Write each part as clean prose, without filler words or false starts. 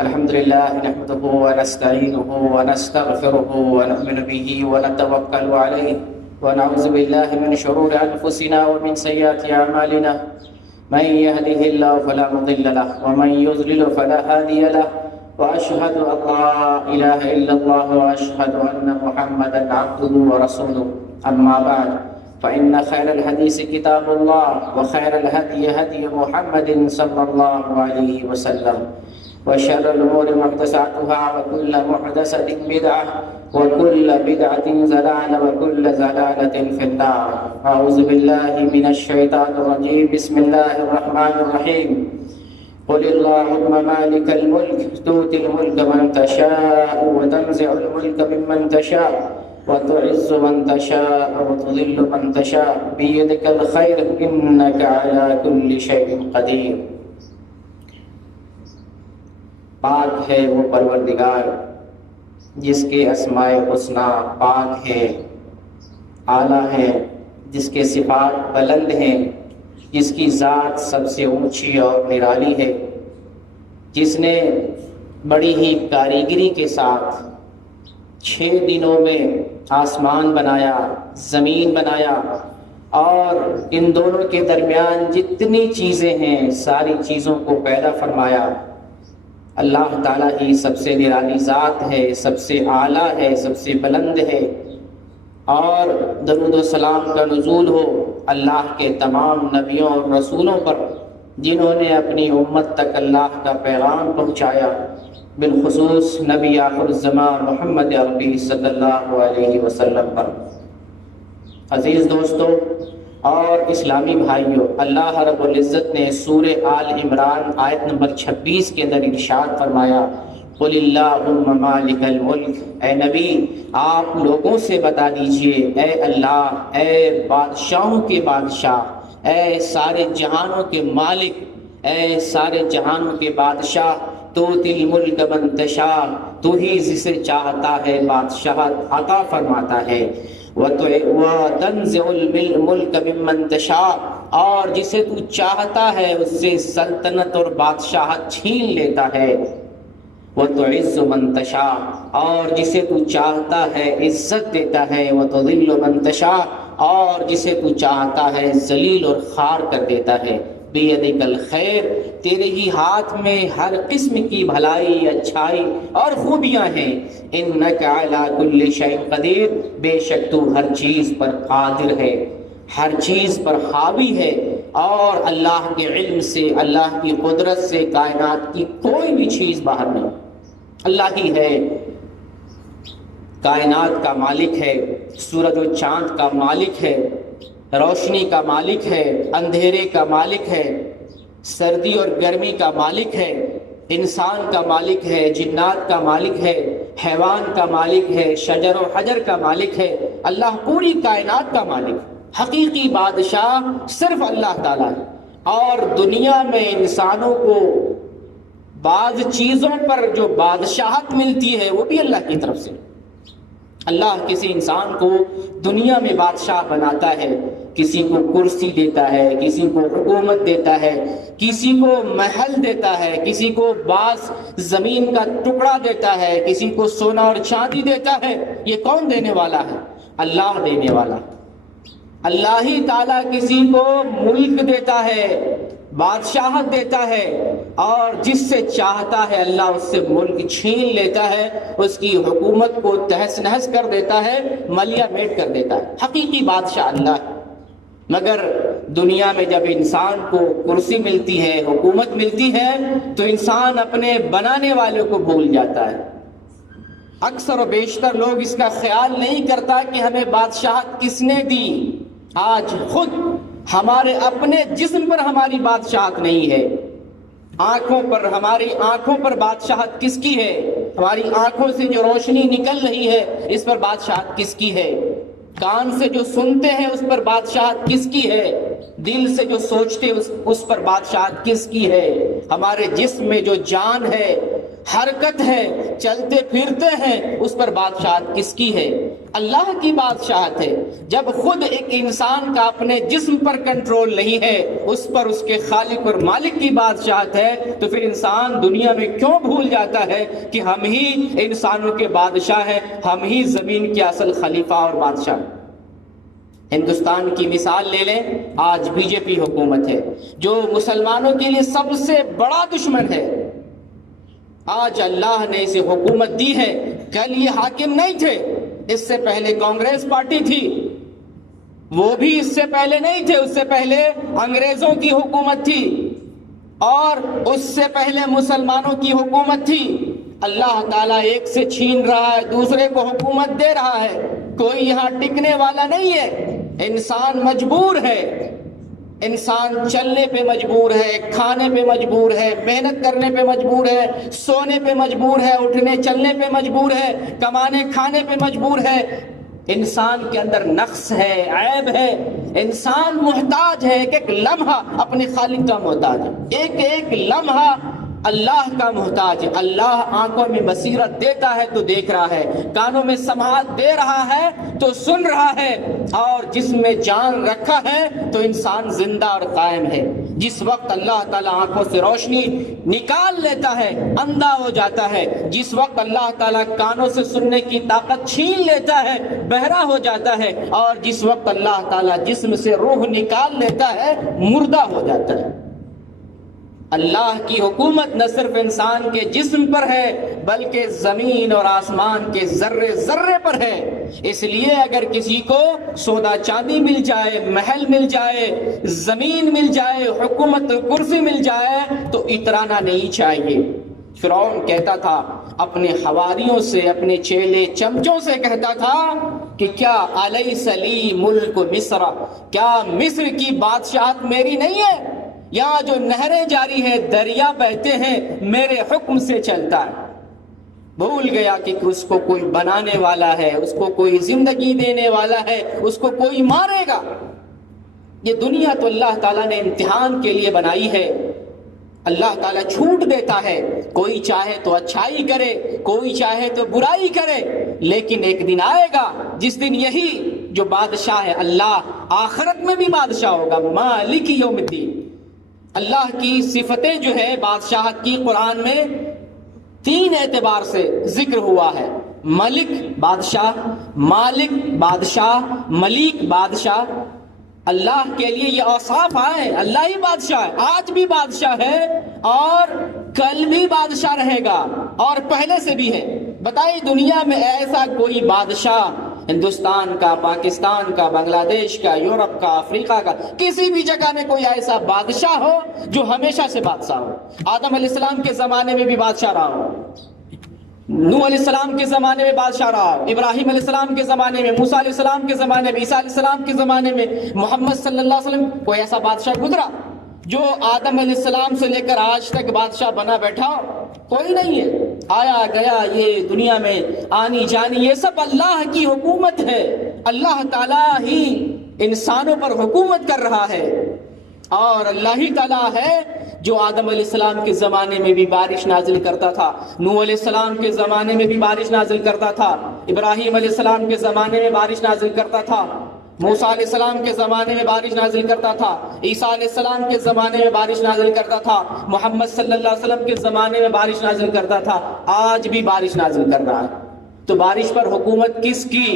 الحمد لله نحمده ونستعينه ونستغفره ونؤمن به ونتوكل عليه ونعوذ بالله من شرور أنفسنا ومن سيئات أعمالنا من يهده الله فلا مضل له ومن يضلل فلا هادي له وأشهد أن لا إله إلا الله وأشهد أن محمدا عبده ورسوله أما بعد فإن خير الحديث كتاب الله وخير الهدي هدي محمد صلى الله عليه وسلم وشر الأمور محدثاتها وكل محدثة بدعة وكل بدعة ضلالة وكل ضلالة في النار. أعوذ بالله من الشيطان الرجيم. بسم الله الرحمن الرحيم. قل اللهم مالك الملك تؤتي الملك من تشاء وتنزع الملك ممن تشاء وتعز من تشاء وتذل من تشاء بيدك الخير إنك على كل شيء قدير. پاک ہے وہ پروردگار جس کے اسماء حسنی پاک ہیں، اعلیٰ ہیں، جس کے صفات بلند ہیں، جس کی ذات سب سے اونچی اور نرالی ہے، جس نے بڑی ہی کاریگری کے ساتھ 6 دنوں میں آسمان بنایا، زمین بنایا اور ان دونوں کے درمیان جتنی چیزیں ہیں ساری چیزوں کو پیدا فرمایا. اللہ تعالیٰ ہی سب سے نرالی ذات ہے، سب سے اعلیٰ ہے، سب سے بلند ہے. اور درود و سلام کا نزول ہو اللہ کے تمام نبیوں اور رسولوں پر جنہوں نے اپنی امت تک اللہ کا پیغام پہنچایا، بالخصوص نبی آخر الزمان محمد عربی صلی اللہ علیہ وسلم پر. عزیز دوستو اور اسلامی بھائیوں، اللہ رب العزت نے سورہ آل عمران آیت نمبر 26 کے اندر ارشاد فرمایا، قل اللہم مالک الملک. اے نبی آپ لوگوں سے بتا دیجئے، اے اللہ، اے بادشاہوں کے بادشاہ، اے سارے جہانوں کے مالک، اے سارے جہانوں کے بادشاہ، تؤتی الملک من تشاء، تو ہی جسے چاہتا ہے بادشاہت عطا فرماتا ہے، وَتَنزِعُ الْمُلْكَ مِمَّن تَشَاءُ، اور جسے تو چاہتا ہے اس سے سلطنت اور بادشاہت چھین لیتا ہے، وَتُعِزُّ مَن تَشَاءُ، اور جسے تو چاہتا ہے عزت دیتا ہے، وَتُذِلُّ مَن تَشَاءُ، اور جسے تو چاہتا ہے ذلیل اور خوار کر دیتا ہے. بِيَدِكَ الْخَيْرُ، تیرے ہی ہاتھ میں ہر قسم کی بھلائی، اچھائی اور خوبیاں ہیں. اِنَّكَ عَلَىٰ كُلِّ شَيْءٍ قَدِيرٌ، بے شک تو ہر چیز پر قادر ہے، ہر چیز پر حاوی ہے، اور اللہ کے علم سے، اللہ کی قدرت سے کائنات کی کوئی بھی چیز باہر نہیں. اللہ ہی ہے، کائنات کا مالک ہے، سورج و چاند کا مالک ہے، روشنی کا مالک ہے، اندھیرے کا مالک ہے، سردی اور گرمی کا مالک ہے، انسان کا مالک ہے، جنات کا مالک ہے، حیوان کا مالک ہے، شجر و حجر کا مالک ہے. اللہ پوری کائنات کا مالک، حقیقی بادشاہ صرف اللہ تعالیٰ ہے. اور دنیا میں انسانوں کو بعض چیزوں پر جو بادشاہت ملتی ہے وہ بھی اللہ کی طرف سے. اللہ کسی انسان کو دنیا میں بادشاہ بناتا ہے، کسی کو کرسی دیتا ہے، کسی کو حکومت دیتا ہے، کسی کو محل دیتا ہے، کسی کو بعض زمین کا ٹکڑا دیتا ہے، کسی کو سونا اور چاندی دیتا ہے. یہ کون دینے والا ہے؟ اللہ دینے والا. اللہ ہی تعالیٰ کسی کو ملک دیتا ہے، بادشاہت دیتا ہے، اور جس سے چاہتا ہے اللہ اس سے ملک چھین لیتا ہے، اس کی حکومت کو تہس نہس کر دیتا ہے، ملیا میٹ کر دیتا ہے. حقیقی بادشاہ اللہ ہے. مگر دنیا میں جب انسان کو کرسی ملتی ہے، حکومت ملتی ہے، تو انسان اپنے بنانے والے کو بھول جاتا ہے. اکثر و بیشتر لوگ اس کا خیال نہیں کرتا کہ ہمیں بادشاہت کس نے دی. آج خود ہمارے اپنے جسم پر ہماری بادشاہت نہیں ہے. آنکھوں پر، ہماری آنکھوں پر بادشاہت کس کی ہے؟ ہماری آنکھوں سے جو روشنی نکل رہی ہے اس پر بادشاہت کس کی ہے؟ کان سے جو سنتے ہیں اس پر بادشاہت کس کی ہے؟ دل سے جو سوچتے اس پر بادشاہت کس کی ہے؟ ہمارے جسم میں جو جان ہے، حرکت ہے، چلتے پھرتے ہیں، اس پر بادشاہت کس کی ہے؟ اللہ کی بادشاہت ہے۔ جب خود ایک انسان کا اپنے جسم پر کنٹرول نہیں ہے، اس پر اس کے خالق اور مالک کی بادشاہت ہے، تو پھر انسان دنیا میں کیوں بھول جاتا ہے کہ ہم ہی انسانوں کے بادشاہ ہیں، ہم ہی زمین کے اصل خلیفہ اور بادشاہ ہیں۔ ہندوستان کی مثال لے لیں، آج بی جے پی حکومت ہے جو مسلمانوں کے لیے سب سے بڑا دشمن ہے۔ آج اللہ نے اسے حکومت دی ہے، کل یہ حاکم نہیں تھے، اس سے پہلے کانگریس پارٹی تھی، وہ بھی اس سے پہلے نہیں تھے، اس سے پہلے انگریزوں کی حکومت تھی، اور اس سے پہلے مسلمانوں کی حکومت تھی۔ اللہ تعالیٰ ایک سے چھین رہا ہے، دوسرے کو حکومت دے رہا ہے، کوئی یہاں ٹکنے والا نہیں ہے۔ انسان مجبور ہے، انسان چلنے پہ مجبور ہے، کھانے پہ مجبور ہے، محنت کرنے پہ مجبور ہے، سونے پہ مجبور ہے، اٹھنے چلنے پہ مجبور ہے، کمانے کھانے پہ مجبور ہے۔ انسان کے اندر نقص ہے، عیب ہے، انسان محتاج ہے، ایک ایک لمحہ اپنے خالق کا محتاج ہے، ایک ایک لمحہ اللہ کا محتاج ہے۔ اللہ آنکھوں میں بصیرت دیتا ہے تو دیکھ رہا ہے، کانوں میں سماعت دے رہا ہے تو سن رہا ہے، اور جس میں جان رکھا ہے تو انسان زندہ اور قائم ہے۔ جس وقت اللہ تعالیٰ آنکھوں سے روشنی نکال لیتا ہے، اندھا ہو جاتا ہے، جس وقت اللہ تعالیٰ کانوں سے سننے کی طاقت چھین لیتا ہے، بہرا ہو جاتا ہے، اور جس وقت اللہ تعالیٰ جسم سے روح نکال لیتا ہے، مردہ ہو جاتا ہے۔ اللہ کی حکومت نہ صرف انسان کے جسم پر ہے بلکہ زمین اور آسمان کے ذرے ذرے پر ہے۔ اس لیے اگر کسی کو سودا چاندی مل جائے، محل مل جائے، زمین مل جائے، حکومت کرسی مل جائے تو اترانا نہیں چاہیے۔ فرعون کہتا تھا اپنے حواریوں سے، اپنے چیلے چمچوں سے کہتا تھا کہ کیا الیس لی ملک مصر، کیا مصر کی بادشاہت میری نہیں ہے؟ یہاں جو نہریں جاری ہیں، دریا بہتے ہیں، میرے حکم سے چلتا ہے۔ بھول گیا کہ اس کو کوئی بنانے والا ہے، اس کو کوئی زندگی دینے والا ہے، اس کو کوئی مارے گا۔ یہ دنیا تو اللہ تعالیٰ نے امتحان کے لیے بنائی ہے۔ اللہ تعالیٰ چھوٹ دیتا ہے، کوئی چاہے تو اچھائی کرے، کوئی چاہے تو برائی کرے، لیکن ایک دن آئے گا جس دن یہی جو بادشاہ ہے اللہ آخرت میں بھی بادشاہ ہوگا۔ مالک یوم الدین۔ اللہ کی صفتیں جو ہے بادشاہت کی قرآن میں 3 اعتبار سے ذکر ہوا ہے۔ ملک بادشاہ، مالک بادشاہ، ملیک بادشاہ۔ اللہ کے لیے یہ اوصاف آئے، اللہ ہی بادشاہ ہے، آج بھی بادشاہ ہے اور کل بھی بادشاہ رہے گا، اور پہلے سے بھی ہے۔ بتائیے دنیا میں ایسا کوئی بادشاہ، ہندوستان کا، پاکستان کا، بنگلہ دیش کا، یورپ کا، افریقہ کا، کسی بھی جگہ میں کوئی ایسا بادشاہ ہو جو ہمیشہ سے بادشاہ ہو؟ آدم علیہ السلام کے زمانے میں بھی بادشاہ رہا ہو، نوح علیہ السلام کے زمانے میں بادشاہ رہا، ابراہیم علیہ السلام کے زمانے میں، موسیٰ علیہ السلام کے زمانے میں، عیسیٰ علیہ السلام کے زمانے میں، محمد صلی اللہ علیہ وسلم کوئی ایسا بادشاہ گزرا جو آدم علیہ السلام سے لے کر آج تک بادشاہ بنا بیٹھا؟ کوئی نہیں ہے۔ آیا گیا یہ دنیا میں آنی جانی یہ سب اللہ کی حکومت ہے۔ اللہ تعالیٰ ہی انسانوں پر حکومت کر رہا ہے، اور اللہ ہی تعالیٰ ہے جو آدم علیہ السلام کے زمانے میں بھی بارش نازل کرتا تھا، نوح علیہ السلام کے زمانے میں بھی بارش نازل کرتا تھا، ابراہیم علیہ السلام کے زمانے میں بارش نازل کرتا تھا، موسیٰ علیہ السلام کے زمانے میں بارش نازل کرتا تھا، عیسیٰ علیہ السلام کے زمانے میں بارش نازل کرتا تھا، محمد صلی اللہ علیہ وسلم کے زمانے میں بارش نازل کرتا تھا، آج بھی بارش نازل کر رہا ہے۔ تو بارش پر حکومت کس کی؟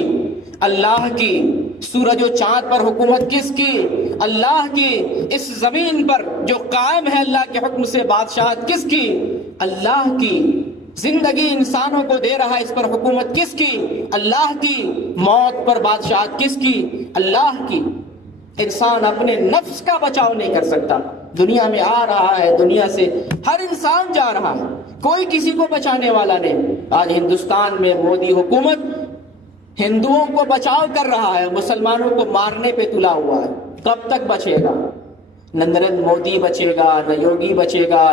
اللہ کی۔ سورج و چاند پر حکومت کس کی؟ اللہ کی۔ اس زمین پر جو قائم ہے اللہ کے حکم سے بادشاہت کس کی؟ اللہ کی۔ زندگی انسانوں کو دے رہا ہے، اس پر حکومت کس کی؟ اللہ کی۔ موت پر بادشاہت کس کی؟ اللہ کی۔ انسان اپنے نفس کا بچاؤ نہیں کر سکتا۔ دنیا میں آ رہا ہے، دنیا سے ہر انسان جا رہا ہے، کوئی کسی کو بچانے والا نہیں۔ آج ہندوستان میں مودی حکومت ہندوؤں کو بچاؤ کر رہا ہے، مسلمانوں کو مارنے پہ تلا ہوا ہے۔ کب تک بچے گا؟ نہ نریندر مودی بچے گا، نہ یوگی بچے گا،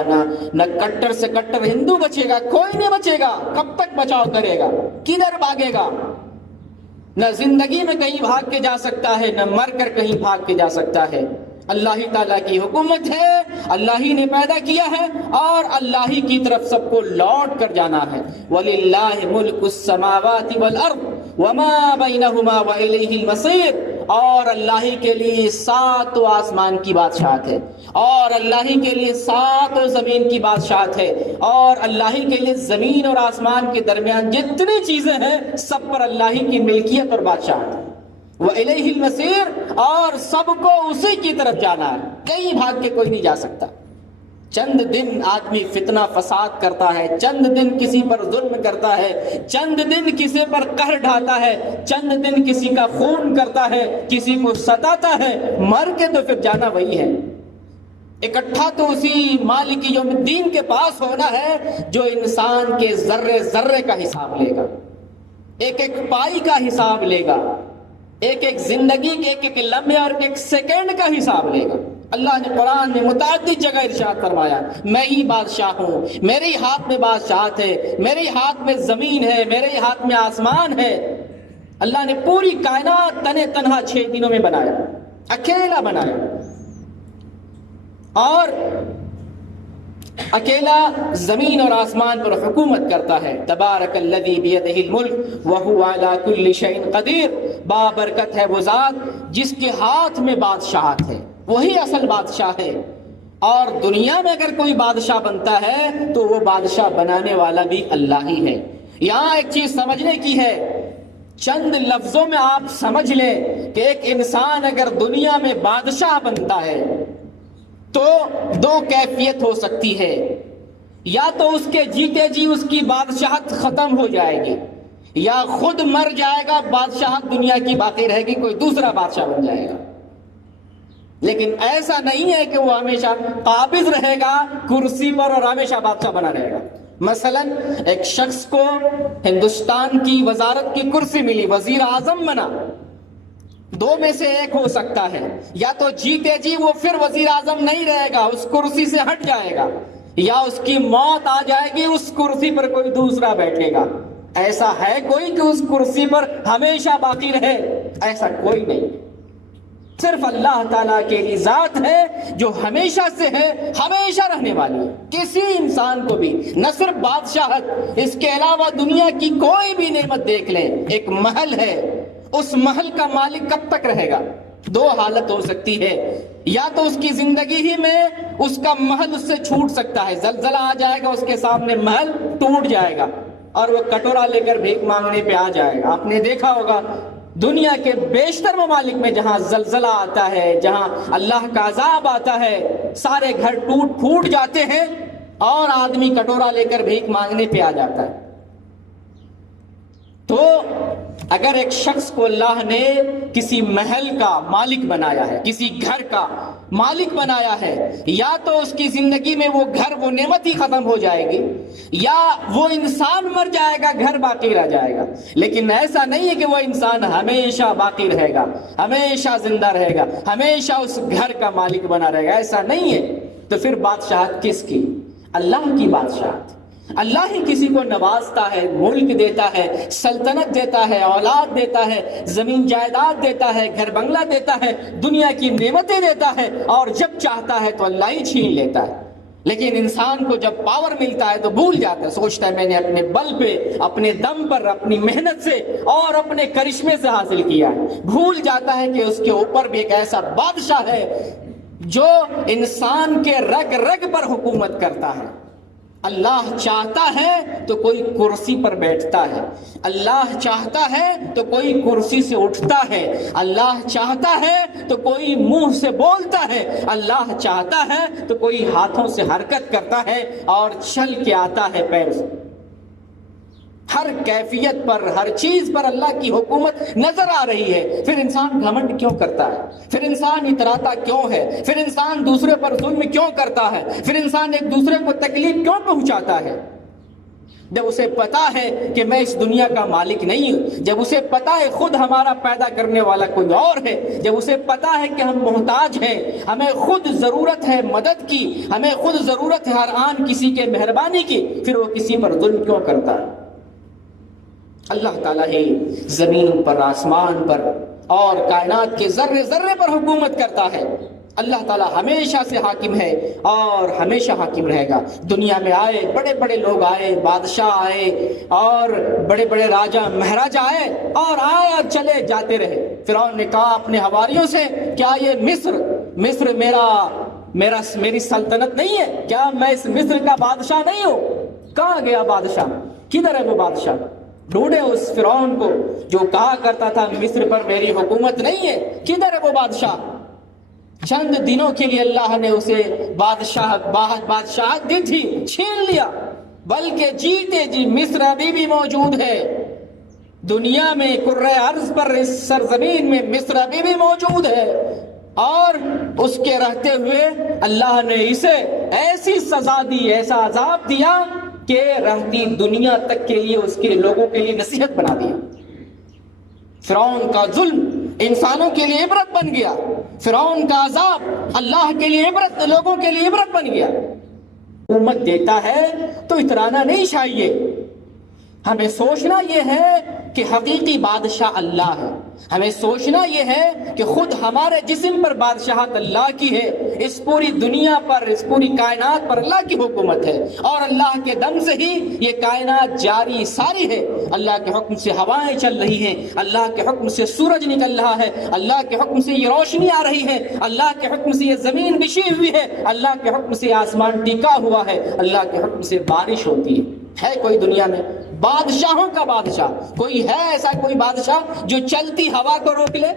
نہ کٹر سے کٹر ہندو بچے گا، کوئی نہیں بچے گا۔ کب تک بچاؤ کرے گا؟ کدھر بھاگے گا؟ نہ زندگی میں کہیں بھاگ کے جا سکتا ہے، نہ مر کر کہیں بھاگ کے جا سکتا ہے۔ اللہ ہی تعالیٰ کی حکومت ہے، اللہ ہی نے پیدا کیا ہے اور اللہ ہی کی طرف سب کو لوٹ کر جانا ہے۔ وَلِلَّهِ مُلْكُ السَّمَاوَاتِ وَالْأَرْضِ وَمَا بَيْنَهُمَا وَإِلَيْهِ الْمَصِيرُ، اور اللہ ہی کے لیے ساتوں آسمان کی بادشاہت ہے، اور اللہ ہی کے لیے ساتوں زمین کی بادشاہت ہے، اور اللہ ہی کے لیے زمین اور آسمان کے درمیان جتنی چیزیں ہیں سب پر اللہ ہی کی ملکیت اور بادشاہت ہے۔ وَإِلَيْهِ الْمَصِيرُ، اور سب کو اسی کی طرف جانا ہے، کہیں بھاگ کے کوئی نہیں جا سکتا۔ چند دن آدمی فتنہ فساد کرتا ہے، چند دن کسی پر ظلم کرتا ہے، چند دن کسی پر قہر ڈھاتا ہے، چند دن کسی کا خون کرتا ہے، کسی کو ستاتا ہے، مر کے تو پھر جانا وہی ہے۔ اکٹھا تو اسی مالک یوم الدین کے پاس ہونا ہے جو انسان کے ذرے ذرے کا حساب لے گا، ایک ایک پائی کا حساب لے گا، ایک ایک زندگی کے ایک ایک لمحے اور ایک سیکنڈ کا حساب لے گا۔ اللہ نے قرآن میں متعدد جگہ ارشاد فرمایا، میں ہی بادشاہ ہوں، میرے ہی ہاتھ میں بادشاہت ہے، میرے ہی ہاتھ میں زمین ہے، میرے ہی ہاتھ میں آسمان ہے۔ اللہ نے پوری کائنات تنے تنہا 6 دنوں میں بنایا، اکیلا بنایا، اور اکیلا زمین اور آسمان پر حکومت کرتا ہے۔ تبارک الذی بیدہ الملک وہو علی کل شیء قدیر، بابرکت ہے وہ ذات جس کے ہاتھ میں بادشاہت ہے، وہی اصل بادشاہ ہے۔ اور دنیا میں اگر کوئی بادشاہ بنتا ہے تو وہ بادشاہ بنانے والا بھی اللہ ہی ہے۔ یہاں ایک چیز سمجھنے کی ہے، چند لفظوں میں آپ سمجھ لیں کہ ایک انسان اگر دنیا میں بادشاہ بنتا ہے تو 2 کیفیت ہو سکتی ہے، یا تو اس کے جیتے جی اس کی بادشاہت ختم ہو جائے گی، یا خود مر جائے گا، بادشاہت دنیا کی باقی رہے گی، کوئی دوسرا بادشاہ بن جائے گا۔ لیکن ایسا نہیں ہے کہ وہ ہمیشہ قابض رہے گا کرسی پر اور ہمیشہ بادشاہ بنا رہے گا۔ مثلا ایک شخص کو ہندوستان کی وزارت کی کرسی ملی، وزیر اعظم بنا، 2 میں سے ایک ہو سکتا ہے، یا تو جیتے جی وہ پھر وزیر اعظم نہیں رہے گا، اس کرسی سے ہٹ جائے گا، یا اس کی موت آ جائے گی، اس کرسی پر کوئی دوسرا بیٹھے گا۔ ایسا ہے کوئی کہ اس کرسی پر ہمیشہ باقی رہے؟ ایسا کوئی نہیں، صرف اللہ تعالیٰ کی لیے ذات ہے جو ہمیشہ سے ہے، ہمیشہ رہنے والی ہے۔ کسی انسان کو بھی نہ صرف بادشاہت، اس کے علاوہ دنیا کی کوئی بھی نعمت دیکھ لیں، ایک محل ہے، اس محل کا مالک کب تک رہے گا؟ 2 حالت ہو سکتی ہے، یا تو اس کی زندگی ہی میں اس کا محل اس سے چھوٹ سکتا ہے، زلزلہ آ جائے گا، اس کے سامنے محل ٹوٹ جائے گا اور وہ کٹورا لے کر بھیک مانگنے پہ آ جائے گا۔ آپ نے دیکھا ہوگا دنیا کے بیشتر ممالک میں جہاں زلزلہ آتا ہے، جہاں اللہ کا عذاب آتا ہے، سارے گھر ٹوٹ پھوٹ جاتے ہیں اور آدمی کٹورا لے کر بھیک مانگنے پہ آ جاتا ہے۔ تو اگر ایک شخص کو اللہ نے کسی محل کا مالک بنایا ہے، کسی گھر کا مالک بنایا ہے، یا تو اس کی زندگی میں وہ گھر، وہ نعمت ہی ختم ہو جائے گی، یا وہ انسان مر جائے گا، گھر باقی رہ جائے گا۔ لیکن ایسا نہیں ہے کہ وہ انسان ہمیشہ باقی رہے گا، ہمیشہ زندہ رہے گا، ہمیشہ اس گھر کا مالک بنا رہے گا، ایسا نہیں ہے۔ تو پھر بادشاہت کس کی؟ اللہ کی بادشاہت۔ اللہ ہی کسی کو نوازتا ہے، ملک دیتا ہے، سلطنت دیتا ہے، اولاد دیتا ہے، زمین جائیداد دیتا ہے، گھر بنگلہ دیتا ہے، دنیا کی نعمتیں دیتا ہے، اور جب چاہتا ہے تو اللہ ہی چھین لیتا ہے۔ لیکن انسان کو جب پاور ملتا ہے تو بھول جاتا ہے، سوچتا ہے میں نے اپنے بل پہ، اپنے دم پر، اپنی محنت سے اور اپنے کرشمے سے حاصل کیا ہے۔ بھول جاتا ہے کہ اس کے اوپر بھی ایک ایسا بادشاہ ہے جو انسان کے رگ رگ پر حکومت کرتا ہے۔ اللہ چاہتا ہے تو کوئی کرسی پر بیٹھتا ہے، اللہ چاہتا ہے تو کوئی کرسی سے اٹھتا ہے، اللہ چاہتا ہے تو کوئی منہ سے بولتا ہے، اللہ چاہتا ہے تو کوئی ہاتھوں سے حرکت کرتا ہے اور چل کے آتا ہے پیر سے۔ ہر کیفیت پر، ہر چیز پر اللہ کی حکومت نظر آ رہی ہے۔ پھر انسان گھمنڈ کیوں کرتا ہے؟ پھر انسان اتراتا کیوں ہے؟ پھر انسان دوسرے پر ظلم کیوں کرتا ہے؟ پھر انسان ایک دوسرے کو تکلیف کیوں پہنچاتا ہے؟ جب اسے پتا ہے کہ میں اس دنیا کا مالک نہیں ہوں، جب اسے پتا ہے خود ہمارا پیدا کرنے والا کوئی اور ہے، جب اسے پتا ہے کہ ہم محتاج ہیں، ہمیں خود ضرورت ہے مدد کی، ہمیں خود ضرورت ہے ہر آن کسی کے مہربانی کی، پھر وہ کسی پر ظلم کیوں کرتا ہے؟ اللہ تعالیٰ ہی زمین پر، آسمان پر اور کائنات کے ذرے ذرے پر حکومت کرتا ہے۔ اللہ تعالیٰ ہمیشہ سے حاکم ہے اور ہمیشہ حاکم رہے گا۔ دنیا میں آئے بڑے بڑے لوگ آئے، بادشاہ آئے اور بڑے بڑے راجا مہاراجا آئے اور چلے جاتے رہے۔ فرعون نے کہا اپنے حواریوں سے، کیا یہ مصر میری سلطنت نہیں ہے؟ کیا میں اس مصر کا بادشاہ نہیں ہوں؟ کہاں گیا بادشاہ؟ کدھر ہے وہ بادشاہ؟ ڈھونڈے اس فرعون کو جو کہا کرتا تھا مصر پر میری حکومت نہیں ہے، کدھر ہے وہ بادشاہ؟ چند دنوں کے لیے اللہ نے اسے بادشاہت دی تھی، چھین لیا، بلکہ جیتے جی مصر ابھی بھی موجود ہے دنیا میں، کرۂ ارض پر اس سرزمین میں مصر ابھی بھی موجود ہے، اور اس کے رہتے ہوئے اللہ نے اسے ایسی سزا دی، ایسا عذاب دیا کہ رہتی دنیا تک کے لیے اس کے لوگوں کے لیے نصیحت بنا دیا۔ فرعون کا ظلم انسانوں کے لیے عبرت بن گیا، فرعون کا عذاب اللہ کے لیے عبرت، لوگوں کے لیے عبرت بن گیا۔ امت دیتا ہے تو اترانا نہیں چاہیے، ہمیں سوچنا یہ ہے کہ حقیقی بادشاہ اللہ ہے، ہمیں سوچنا یہ ہے کہ خود ہمارے جسم پر بادشاہت اللہ کی ہے، اس پوری دنیا پر، اس پوری کائنات پر اللہ کی حکومت ہے، اور اللہ کے دم سے ہی یہ کائنات جاری ساری ہے۔ اللہ کے حکم سے ہوائیں چل رہی ہیں، اللہ کے حکم سے سورج نکل رہا ہے، اللہ کے حکم سے یہ روشنی آ رہی ہے، اللہ کے حکم سے یہ زمین بچھی ہوئی ہے، اللہ کے حکم سے آسمان ٹکا ہوا ہے، اللہ کے حکم سے بارش ہوتی ہے کوئی دنیا میں بادشاہوں کا بادشاہ؟ کوئی ہے ایسا کوئی بادشاہ جو چلتی ہوا کو روک لے،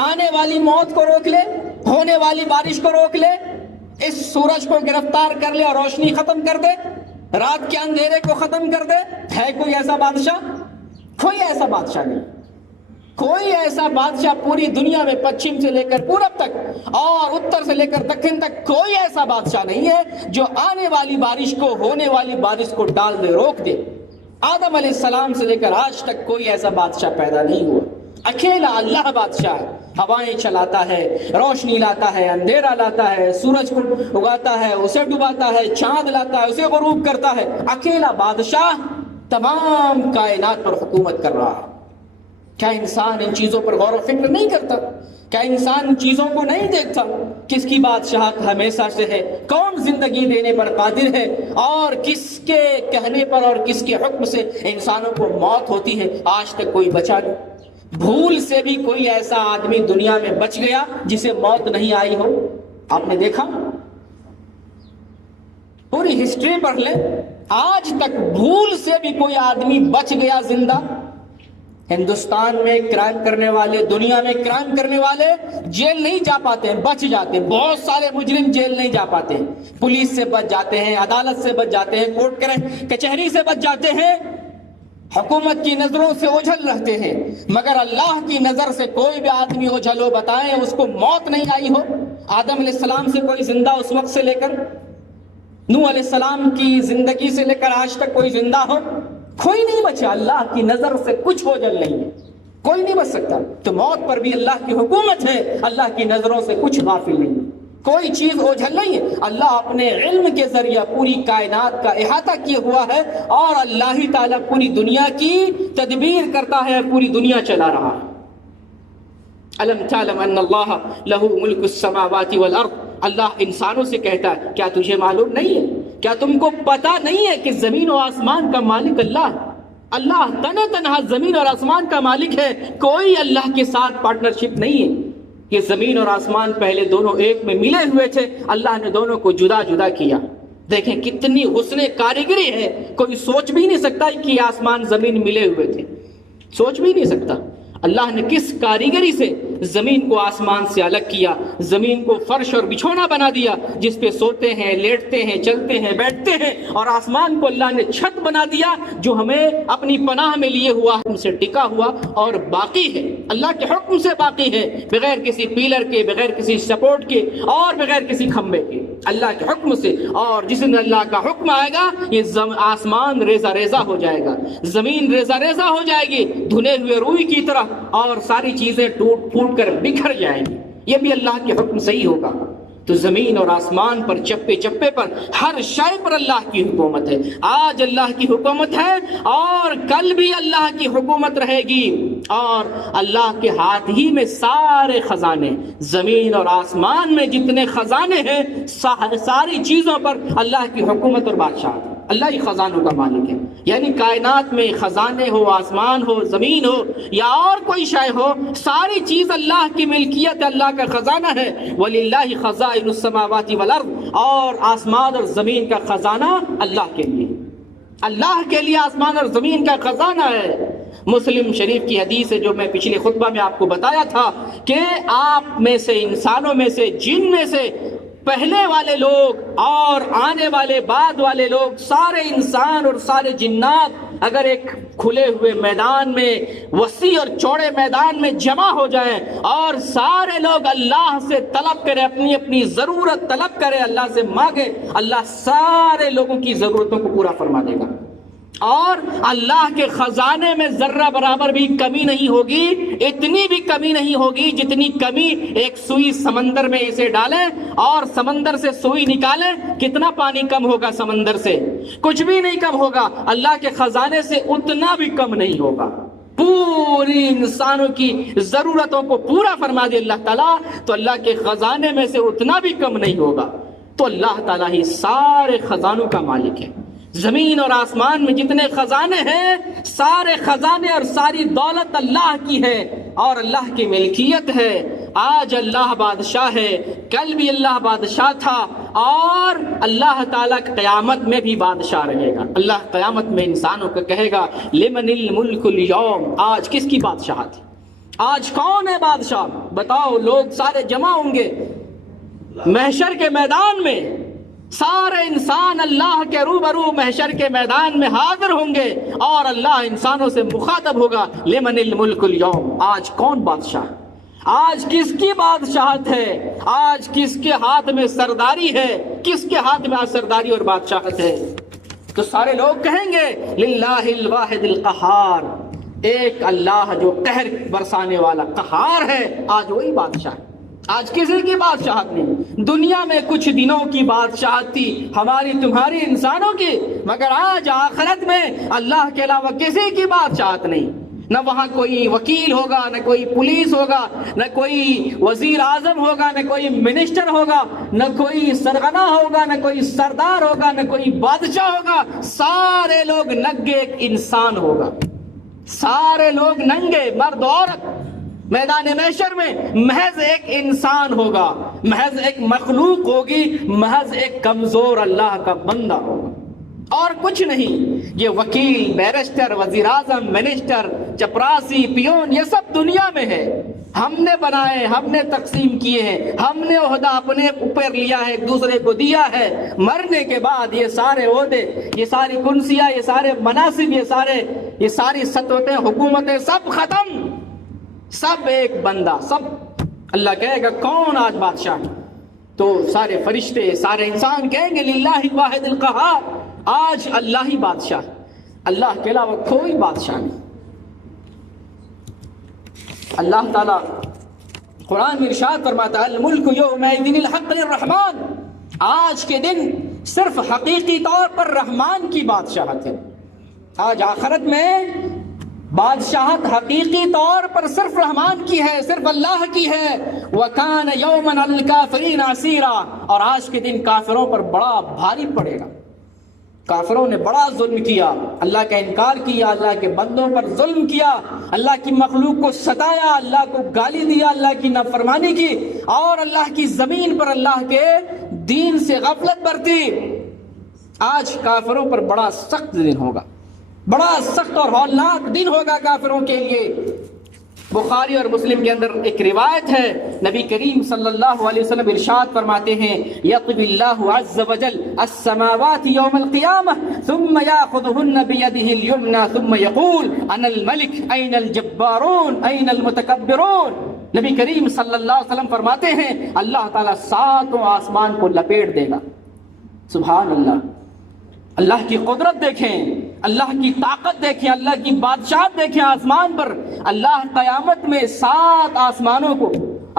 آنے والی موت کو روک لے، ہونے والی بارش کو روک لے، اس سورج کو گرفتار کر لے اور روشنی ختم کر دے، رات کے اندھیرے کو ختم کر دے؟ ہے کوئی ایسا بادشاہ؟ کوئی ایسا بادشاہ نہیں، کوئی ایسا بادشاہ پوری دنیا میں پچھم سے لے کر پورب تک اور اتر سے لے کر دکن تک کوئی ایسا بادشاہ نہیں ہے جو آنے والی بارش کو ہونے والی بارش کو ڈال دے، روک دے۔ آدم علیہ السلام سے لے کر آج تک کوئی ایسا بادشاہ پیدا نہیں ہوا، اکیلا اللہ بادشاہ ہے، ہوائیں چلاتا ہے، روشنی لاتا ہے، اندھیرا لاتا ہے، سورج کو اگاتا ہے، اسے ڈباتا ہے، چاند لاتا ہے، اسے غروب کرتا ہے، اکیلا بادشاہ تمام کائنات پر حکومت کر رہا ہے۔ کیا انسان ان چیزوں پر غور و فکر نہیں کرتا؟ کیا انسان ان چیزوں کو نہیں دیکھتا؟ کس کی بادشاہت ہمیشہ سے ہے، کون زندگی دینے پر قادر ہے، اور کس کے کہنے پر اور کس کے حکم سے انسانوں کو موت ہوتی ہے، آج تک کوئی بچا نہیں۔ بھول سے بھی کوئی ایسا آدمی دنیا میں بچ گیا جسے موت نہیں آئی ہو؟ آپ نے دیکھا؟ پوری ہسٹری پڑھ لیں، آج تک بھول سے بھی کوئی آدمی بچ گیا زندہ؟ ہندوستان میں کرائم کرنے والے، دنیا میں کرائم کرنے والے جیل نہیں جا پاتے ہیں، بچ جاتے ہیں۔ بہت سارے مجرم جیل نہیں جا پاتے ہیں، پولیس سے بچ جاتے ہیں، عدالت سے بچ جاتے ہیں، کورٹ کچہری سے بچ جاتے ہیں، حکومت کی نظروں سے اوجھل رہتے ہیں، مگر اللہ کی نظر سے کوئی بھی آدمی اوجھل ہو، بتائیں اس کو موت نہیں آئی ہو؟ آدم علیہ السلام سے کوئی زندہ اس وقت سے لے کر نوح علیہ السلام کی زندگی سے لے کر آج تک کوئی زندہ ہو؟ کوئی نہیں بچا، اللہ کی نظر سے کچھ اوجھل نہیں ہے، کوئی نہیں بچ سکتا۔ تو موت پر بھی اللہ کی حکومت ہے، اللہ کی نظروں سے کچھ غافل نہیں، کوئی چیز اوجھل نہیں ہے۔ اللہ اپنے علم کے ذریعہ پوری کائنات کا احاطہ کیا ہوا ہے، اور اللہ ہی تعالیٰ پوری دنیا کی تدبیر کرتا ہے، پوری دنیا چلا رہا ہے۔ الم تعلم ان اللہ لہ ملک السماوات والارض، اللہ انسانوں سے کہتا ہے کیا تجھے معلوم نہیں ہے، کیا تم کو پتا نہیں ہے کہ زمین و آسمان کا مالک اللہ ہے؟ اللہ تنہا زمین اور آسمان کا مالک ہے، کوئی اللہ کے ساتھ پارٹنرشپ نہیں ہے۔ یہ زمین اور آسمان پہلے دونوں ایک میں ملے ہوئے تھے، اللہ نے دونوں کو جدا جدا کیا۔ دیکھیں کتنی حسن کاریگری ہے، کوئی سوچ بھی نہیں سکتا کہ آسمان زمین ملے ہوئے تھے، سوچ بھی نہیں سکتا۔ اللہ نے کس کاریگری سے زمین کو آسمان سے الگ کیا، زمین کو فرش اور بچھونا بنا دیا جس پہ سوتے ہیں، لیٹتے ہیں، چلتے ہیں، بیٹھتے ہیں، اور آسمان کو اللہ نے چھت بنا دیا جو ہمیں اپنی پناہ میں لیے ہوا، ہم سے ٹکا ہوا اور باقی ہے، اللہ کے حکم سے باقی ہے، بغیر کسی پیلر کے، بغیر کسی سپورٹ کے، اور بغیر کسی کھمبے کے، اللہ کے حکم سے۔ اور جس دن اللہ کا حکم آئے گا یہ آسمان ریزہ ریزہ ہو جائے گا، زمین ریزہ ریزہ ہو جائے گی دھنے ہوئے روئی کی طرح، اور ساری چیزیں ٹوٹ پھوٹ کر بکھر جائیں گی، یہ بھی اللہ کے حکم سے ہی ہوگا۔ تو زمین اور آسمان پر، چپے چپے پر، ہر شے پر اللہ کی حکومت ہے۔ آج اللہ کی حکومت ہے اور کل بھی اللہ کی حکومت رہے گی۔ اور اللہ کے ہاتھ ہی میں سارے خزانے، زمین اور آسمان میں جتنے خزانے ہیں ساری چیزوں پر اللہ کی حکومت اور بادشاہت ہے۔ اللہ ہی خزانوں کا مالک ہے، یعنی کائنات میں خزانے ہو، آسمان ہو، زمین ہو یا اور کوئی شے ہو، ساری چیز اللہ کی ملکیت ہے، اللہ کا خزانہ ہے۔ وَلِلَّهِ خَزَائِنُ السَّمَاوَاتِ وَالْأَرْضِ، اور آسمان اور زمین کا خزانہ اللہ کے لیے، اللہ کے لیے آسمان اور زمین کا خزانہ ہے۔ مسلم شریف کی حدیث ہے جو میں پچھلے خطبہ میں آپ کو بتایا تھا کہ آپ میں سے، انسانوں میں سے، جن میں سے پہلے والے لوگ اور آنے والے بعد والے لوگ، سارے انسان اور سارے جنات اگر ایک کھلے ہوئے میدان میں، وسیع اور چوڑے میدان میں جمع ہو جائیں اور سارے لوگ اللہ سے طلب کریں، اپنی اپنی ضرورت طلب کریں، اللہ سے مانگے، اللہ سارے لوگوں کی ضرورتوں کو پورا فرما دے گا، اور اللہ کے خزانے میں ذرہ برابر بھی کمی نہیں ہوگی، اتنی بھی کمی نہیں ہوگی جتنی کمی ایک سوئی سمندر میں اسے ڈالیں اور سمندر سے سوئی نکالیں، کتنا پانی کم ہوگا سمندر سے؟ کچھ بھی نہیں کم ہوگا، اللہ کے خزانے سے اتنا بھی کم نہیں ہوگا۔ پوری انسانوں کی ضرورتوں کو پورا فرما دے اللہ تعالیٰ تو اللہ کے خزانے میں سے اتنا بھی کم نہیں ہوگا۔ تو اللہ تعالیٰ ہی سارے خزانوں کا مالک ہے۔ زمین اور آسمان میں جتنے خزانے ہیں، سارے خزانے اور ساری دولت اللہ کی ہے اور اللہ کی ملکیت ہے۔ آج اللہ بادشاہ ہے، کل بھی اللہ بادشاہ تھا، اور اللہ تعالیٰ قیامت میں بھی بادشاہ رہے گا۔ اللہ قیامت میں انسانوں کو کہے گا لمن الملک اليوم، آج کس کی بادشاہت ہے؟ آج کون ہے بادشاہ؟ بتاؤ۔ لوگ سارے جمع ہوں گے محشر کے میدان میں، سارے انسان اللہ کے روبرو محشر کے میدان میں حاضر ہوں گے اور اللہ انسانوں سے مخاطب ہوگا لمن الملک اليوم، آج کون بادشاہ ہے؟ آج کس کی بادشاہت ہے؟ آج کس کے ہاتھ میں سرداری ہے؟ کس کے ہاتھ میں سرداری اور بادشاہت ہے؟ تو سارے لوگ کہیں گے للہ الواحد القہار، ایک اللہ جو قہر برسانے والا قہار ہے، آج وہی بادشاہ ہے۔ آج کسی کی بادشاہت نہیں۔ دنیا میں کچھ دنوں کی بادشاہت تھی ہماری تمہاری انسانوں کی، مگر آج آخرت میں اللہ کے علاوہ کسی کی بادشاہت نہیں۔ نہ وہاں کوئی وکیل ہوگا، نہ کوئی پولیس ہوگا، نہ کوئی وزیر اعظم ہوگا، نہ کوئی منسٹر ہوگا، نہ کوئی سرغنہ ہوگا، نہ کوئی سردار ہوگا، نہ کوئی بادشاہ ہوگا۔ سارے لوگ ننگے، ایک انسان ہوگا۔ سارے لوگ ننگے، مرد عورت، میدان محشر میں محض ایک انسان ہوگا، محض ایک مخلوق ہوگی، محض ایک کمزور اللہ کا بندہ ہوگا، اور کچھ نہیں۔ یہ وکیل، بیرسٹر، وزیر اعظم، منسٹر، چپراسی، پیون، یہ سب دنیا میں ہے، ہم نے بنائے، ہم نے تقسیم کیے ہیں، ہم نے عہدہ اپنے اوپر لیا ہے، ایک دوسرے کو دیا ہے۔ مرنے کے بعد یہ سارے عہدے، یہ ساری کرسیاں، یہ سارے مناصب، یہ ساری سطوتیں، حکومتیں سب ختم، سب ایک بندہ، سب اللہ کہے گا کون آج بادشاہ؟ تو سارے فرشتے، سارے انسان کہیں گے للہ الواحد القہار، آج اللہ ہی بادشاہ، اللہ کے علاوہ کوئی بادشاہ نہیں۔ اللہ تعالیٰ قرآن میں ارشاد فرماتا ہے الملک یومئذ الحق للرحمن، آج کے دن صرف حقیقی طور پر رحمان کی بادشاہت ہے۔ آج آخرت میں بادشاہت حقیقی طور پر صرف رحمان کی ہے، صرف اللہ کی ہے۔ وَكَانَ يَوْمًا عَلَى الْكَافِرِينَ عَسِيرًا، اور آج کے دن کافروں پر بڑا بھاری پڑے گا۔ کافروں نے بڑا ظلم کیا، اللہ کا انکار کیا، اللہ کے بندوں پر ظلم کیا، اللہ کی مخلوق کو ستایا، اللہ کو گالی دیا، اللہ کی نافرمانی کی، اور اللہ کی زمین پر اللہ کے دین سے غفلت برتی۔ آج کافروں پر بڑا سخت دن ہوگا، بڑا سخت اور ہولناک دن ہوگا کافروں کے لیے۔ بخاری اور مسلم کے اندر ایک روایت ہے، نبی کریم صلی اللہ علیہ وسلم ارشاد فرماتے ہیں یطوی اللہ عز وجل السماوات یوم القیامہ ثم یاخذہن بیدہ الیمنی ثم یقول انا الملک این الجبارون این المتکبرون۔ نبی کریم صلی اللہ علیہ وسلم فرماتے ہیں اللہ تعالیٰ ساتوں آسمان کو لپیٹ دے گا۔ سبحان اللہ، اللہ کی قدرت دیکھیں، اللہ کی طاقت دیکھیں، اللہ کی بادشاہت دیکھیں آسمان پر۔ اللہ قیامت میں 7 آسمانوں کو،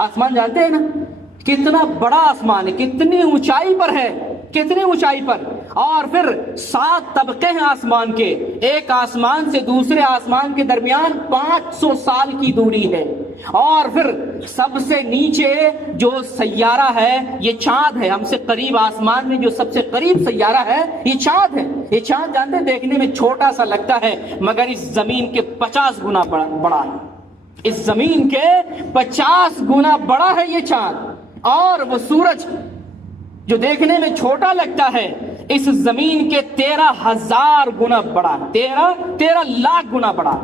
آسمان جانتے ہیں نا کتنا بڑا آسمان ہے، کتنی اونچائی پر ہے، کتنی اونچائی پر، اور پھر 7 طبقے ہیں آسمان کے، ایک آسمان سے دوسرے آسمان کے درمیان 500 سال کی دوری ہے، اور پھر سب سے نیچے جو سیارہ ہے یہ چاند ہے، ہم سے قریب آسمان میں جو سب سے قریب سیارہ ہے یہ چاند ہے۔ یہ چاند جانتے ہیں دیکھنے میں چھوٹا سا لگتا ہے مگر اس زمین کے 50 گنا بڑا ہے، اس زمین کے 50 گنا بڑا ہے یہ چاند، اور وہ سورج جو دیکھنے میں چھوٹا لگتا ہے اس زمین کے 13,000 گنا بڑا، 13 لاکھ گنا بڑا،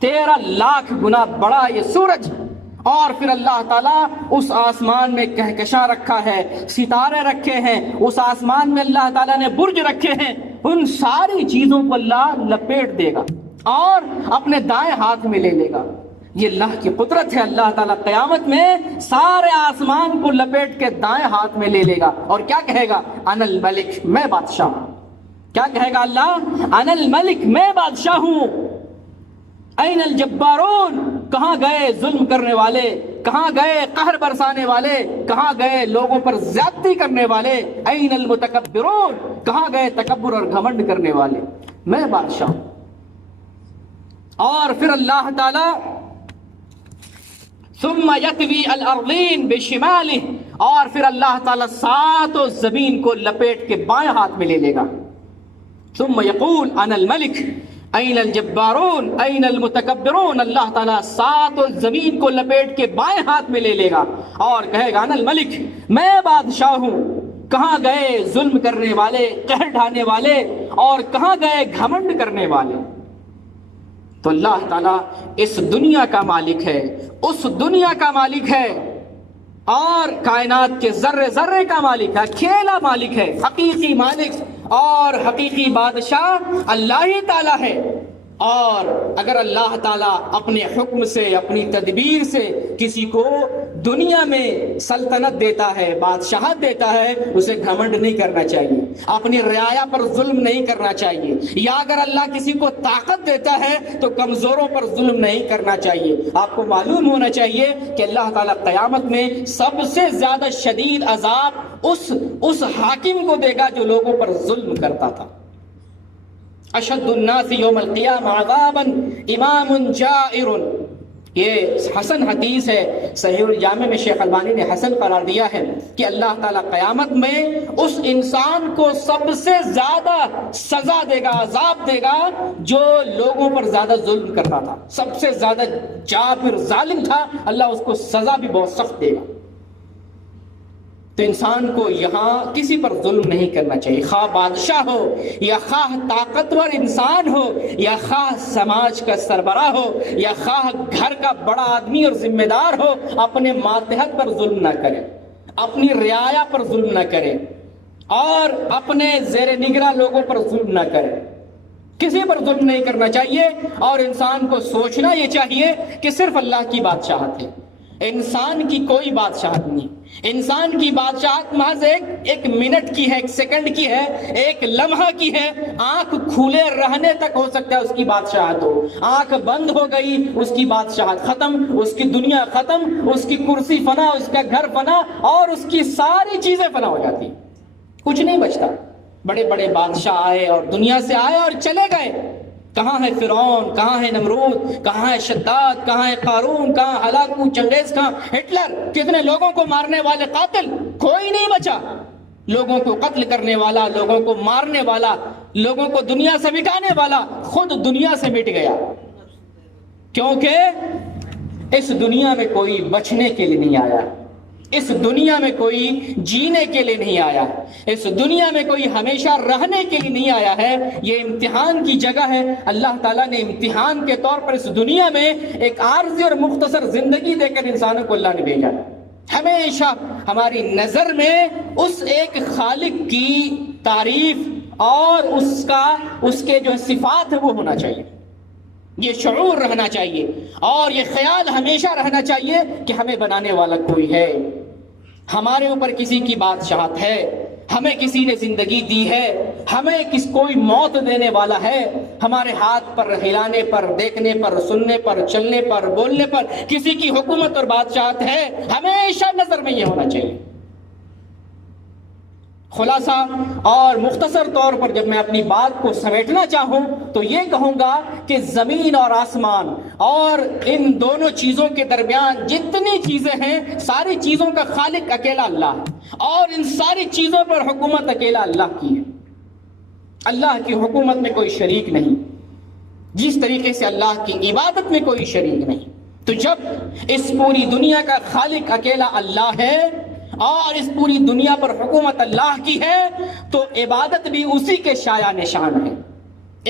13 لاکھ گنا بڑا یہ سورج۔ اور پھر اللہ تعالیٰ اس آسمان میں کہکشاں رکھا ہے، ستارے رکھے ہیں، اس آسمان میں اللہ تعالیٰ نے برج رکھے ہیں، ان ساری چیزوں کو اللہ لپیٹ دے گا اور اپنے دائیں ہاتھ میں لے لے گا۔ یہ اللہ کی قدرت ہے، اللہ تعالیٰ قیامت میں سارے آسمان کو لپیٹ کے دائیں ہاتھ میں لے لے گا، اور کیا کہے گا؟ انا الملک، میں بادشاہ ہوں۔ کیا کہے گا اللہ؟ انا الملک، میں بادشاہ ہوں۔ این الجبارون، کہاں گئے ظلم کرنے والے، کہاں گئے قہر برسانے والے، کہاں گئے لوگوں پر زیادتی کرنے والے؟ این المتکبرون، کہاں گئے تکبر اور گھمنڈ کرنے والے؟ میں بادشاہ ہوں۔ اور پھر اللہ تعالی ثم یطوی الارضین بشمالہ، اور پھر اللہ تعالیٰ ساتوں زمین کو لپیٹ کے بائیں ہاتھ میں لے لے گا۔ ثم یقول انا الملک این الجبارون این المتکبرون، اللہ تعالیٰ ساتوں زمین کو لپیٹ کے بائیں ہاتھ میں لے لے گا اور کہے گا انا الملک، میں بادشاہ ہوں۔ کہاں گئے ظلم کرنے والے، قہر ڈھانے والے، اور کہاں گئے گھمنڈ کرنے والے؟ تو اللہ تعالیٰ اس دنیا کا مالک ہے، اس دنیا کا مالک ہے، اور کائنات کے ذرے ذرے کا مالک ہے، اکیلا مالک ہے، حقیقی مالک اور حقیقی بادشاہ اللہ ہی تعالیٰ ہے۔ اور اگر اللہ تعالیٰ اپنے حکم سے، اپنی تدبیر سے کسی کو دنیا میں سلطنت دیتا ہے، بادشاہت دیتا ہے، اسے گھمنڈ نہیں کرنا چاہیے، اپنی رعایا پر ظلم نہیں کرنا چاہیے، یا اگر اللہ کسی کو طاقت دیتا ہے تو کمزوروں پر ظلم نہیں کرنا چاہیے۔ آپ کو معلوم ہونا چاہیے کہ اللہ تعالیٰ قیامت میں سب سے زیادہ شدید عذاب اس حاکم کو دے گا جو لوگوں پر ظلم کرتا تھا۔ اشد الناس یوم القیامہ عذابا امام جائر، یہ حسن حدیث ہے، صحیح الجامع میں شیخ البانی نے حسن قرار دیا ہے کہ اللہ تعالیٰ قیامت میں اس انسان کو سب سے زیادہ سزا دے گا، عذاب دے گا جو لوگوں پر زیادہ ظلم کرتا تھا، سب سے زیادہ جابر ظالم تھا، اللہ اس کو سزا بھی بہت سخت دے گا۔ تو انسان کو یہاں کسی پر ظلم نہیں کرنا چاہیے، خواہ بادشاہ ہو یا خواہ طاقتور انسان ہو یا خواہ سماج کا سربراہ ہو یا خواہ گھر کا بڑا آدمی اور ذمہ دار ہو، اپنے ماتحت پر ظلم نہ کرے، اپنی رعایا پر ظلم نہ کرے، اور اپنے زیر نگراں لوگوں پر ظلم نہ کرے۔ کسی پر ظلم نہیں کرنا چاہیے، اور انسان کو سوچنا یہ چاہیے کہ صرف اللہ کی بادشاہت ہے، انسان کی کوئی بادشاہت نہیں۔ انسان کی بادشاہت محض ایک منٹ کی ہے، ایک سیکنڈ کی ہے، ایک لمحہ کی ہے، آنکھ کھلے رہنے تک ہو سکتا ہے اس کی بادشاہت ہو، آنکھ بند ہو گئی اس کی بادشاہت ختم، اس کی دنیا ختم، اس کی کرسی فنا، اس کا گھر فنا، اور اس کی ساری چیزیں فنا ہو جاتی، کچھ نہیں بچتا۔ بڑے بڑے بادشاہ آئے اور دنیا سے آئے اور چلے گئے، کہاں ہے فرعون، کہاں ہے نمرود، کہاں ہے شداد، کہاں ہے قارون، کہاں ہلاکو، چنگیز خان، ہٹلر، کتنے لوگوں کو مارنے والے قاتل، کوئی نہیں بچا۔ لوگوں کو قتل کرنے والا، لوگوں کو مارنے والا، لوگوں کو دنیا سے مٹانے والا خود دنیا سے مٹ گیا، کیونکہ اس دنیا میں کوئی بچنے کے لیے نہیں آیا، اس دنیا میں کوئی جینے کے لیے نہیں آیا، اس دنیا میں کوئی ہمیشہ رہنے کے لیے نہیں آیا ہے۔ یہ امتحان کی جگہ ہے، اللہ تعالیٰ نے امتحان کے طور پر اس دنیا میں ایک عارضی اور مختصر زندگی دے کر انسانوں کو اللہ نے بھیجا۔ ہمیشہ ہماری نظر میں اس ایک خالق کی تعریف اور اس کے جو صفات ہے وہ ہونا چاہیے، یہ شعور رہنا چاہیے، اور یہ خیال ہمیشہ رہنا چاہیے کہ ہمیں بنانے والا کوئی ہے، ہمارے اوپر کسی کی بادشاہت ہے، ہمیں کسی نے زندگی دی ہے، ہمیں کوئی موت دینے والا ہے، ہمارے ہاتھ پر ہلانے پر، دیکھنے پر، سننے پر، چلنے پر، بولنے پر کسی کی حکومت اور بادشاہت ہے، ہمیشہ نظر میں یہ ہونا چاہیے۔ خلاصہ اور مختصر طور پر جب میں اپنی بات کو سمیٹنا چاہوں تو یہ کہوں گا کہ زمین اور آسمان اور ان دونوں چیزوں کے درمیان جتنی چیزیں ہیں ساری چیزوں کا خالق اکیلا اللہ ہے، اور ان ساری چیزوں پر حکومت اکیلا اللہ کی ہے۔ اللہ کی حکومت میں کوئی شریک نہیں، جس طریقے سے اللہ کی عبادت میں کوئی شریک نہیں۔ تو جب اس پوری دنیا کا خالق اکیلا اللہ ہے اور اس پوری دنیا پر حکومت اللہ کی ہے تو عبادت بھی اسی کے شایع نشان ہے،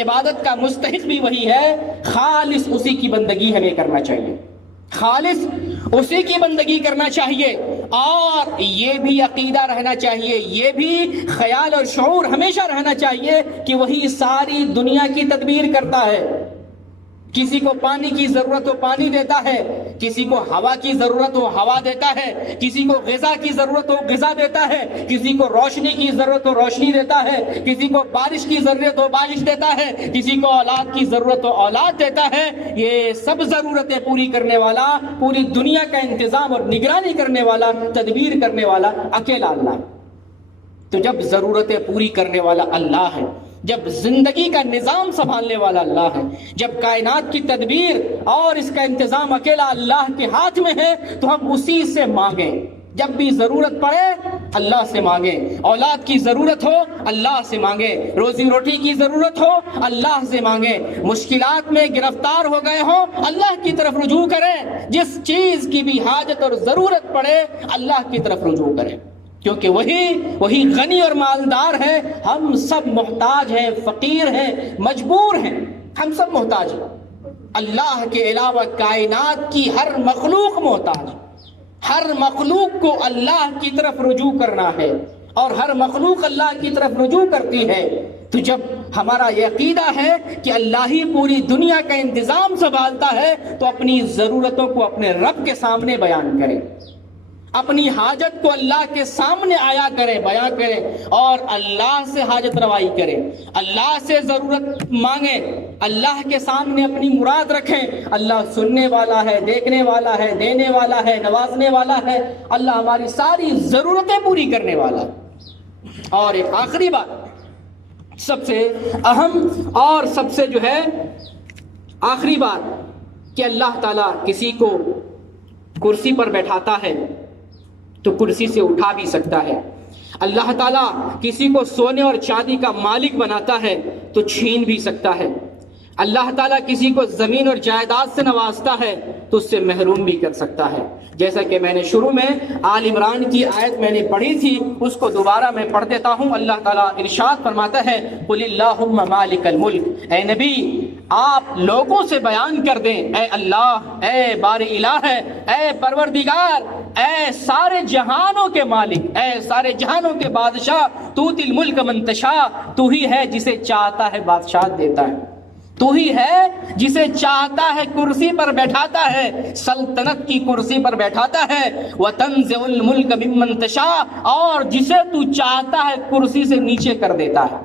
عبادت کا مستحق بھی وہی ہے، خالص اسی کی بندگی ہمیں کرنا چاہیے، خالص اسی کی بندگی کرنا چاہیے، اور یہ بھی عقیدہ رہنا چاہیے، یہ بھی خیال اور شعور ہمیشہ رہنا چاہیے کہ وہی ساری دنیا کی تدبیر کرتا ہے۔ کسی کو پانی کی ضرورت ہو پانی دیتا ہے، کسی کو ہوا کی ضرورت ہو ہوا دیتا ہے، کسی کو غذا کی ضرورت ہو غذا دیتا ہے، کسی کو روشنی کی ضرورت ہو روشنی دیتا ہے، کسی کو بارش کی ضرورت ہو بارش دیتا ہے، کسی کو اولاد کی ضرورت ہو اولاد دیتا ہے۔ یہ سب ضرورتیں پوری کرنے والا، پوری دنیا کا انتظام اور نگرانی کرنے والا، تدبیر کرنے والا اکیلا اللہ۔ تو جب ضرورتیں پوری کرنے والا اللہ ہے، جب زندگی کا نظام سنبھالنے والا اللہ ہے، جب کائنات کی تدبیر اور اس کا انتظام اکیلا اللہ کے ہاتھ میں ہے تو ہم اسی سے مانگیں، جب بھی ضرورت پڑے اللہ سے مانگیں، اولاد کی ضرورت ہو اللہ سے مانگیں، روزی روٹی کی ضرورت ہو اللہ سے مانگیں، مشکلات میں گرفتار ہو گئے ہوں اللہ کی طرف رجوع کریں، جس چیز کی بھی حاجت اور ضرورت پڑے اللہ کی طرف رجوع کریں، کیونکہ وہی غنی اور مالدار ہے۔ ہم سب محتاج ہیں، فقیر ہیں، مجبور ہیں، ہم سب محتاج ہیں۔ اللہ کے علاوہ کائنات کی ہر مخلوق محتاج، ہر مخلوق کو اللہ کی طرف رجوع کرنا ہے اور ہر مخلوق اللہ کی طرف رجوع کرتی ہے۔ تو جب ہمارا یہ عقیدہ ہے کہ اللہ ہی پوری دنیا کا انتظام سنبھالتا ہے تو اپنی ضرورتوں کو اپنے رب کے سامنے بیان کریں، اپنی حاجت کو اللہ کے سامنے آیا کریں، بیان کریں، اور اللہ سے حاجت روائی کریں، اللہ سے ضرورت مانگیں، اللہ کے سامنے اپنی مراد رکھیں۔ اللہ سننے والا ہے، دیکھنے والا ہے، دینے والا ہے، نوازنے والا ہے، اللہ ہماری ساری ضرورتیں پوری کرنے والا ہے۔ اور ایک آخری بات، سب سے اہم اور سب سے آخری بات کہ اللہ تعالیٰ کسی کو کرسی پر بیٹھاتا ہے تو کرسی سے اٹھا بھی سکتا ہے، اللہ تعالیٰ کسی کو سونے اور چاندی کا مالک بناتا ہے تو چھین بھی سکتا ہے، اللہ تعالیٰ کسی کو زمین اور جائیداد سے نوازتا ہے تو اس سے محروم بھی کر سکتا ہے۔ جیسا کہ میں نے شروع میں آل عمران کی آیت میں نے پڑھی تھی، اس کو دوبارہ میں پڑھ دیتا ہوں۔ اللہ تعالیٰ ارشاد فرماتا ہے قُلِ اللَّهُمَّ مَالِكَ الْمُلْكِ، اے نبی آپ لوگوں سے بیان کر دیں، اے اللہ، اے بار الہ ہے، اے پروردگار، اے سارے جہانوں کے مالک، اے سارے جہانوں کے بادشاہ، تُؤْتِي الْمُلْكَ مَن تَشَاءُ، تو ہی ہے جسے چاہتا ہے بادشاہت دیتا ہے، تو ہی ہے جسے چاہتا ہے کرسی پر بیٹھاتا ہے، سلطنت کی کرسی پر بیٹھاتا ہے، وَتَنزِعُ الْمُلْكَ مِمَّن تَشَاءُ، اور جسے تو چاہتا ہے کرسی سے نیچے کر دیتا ہے،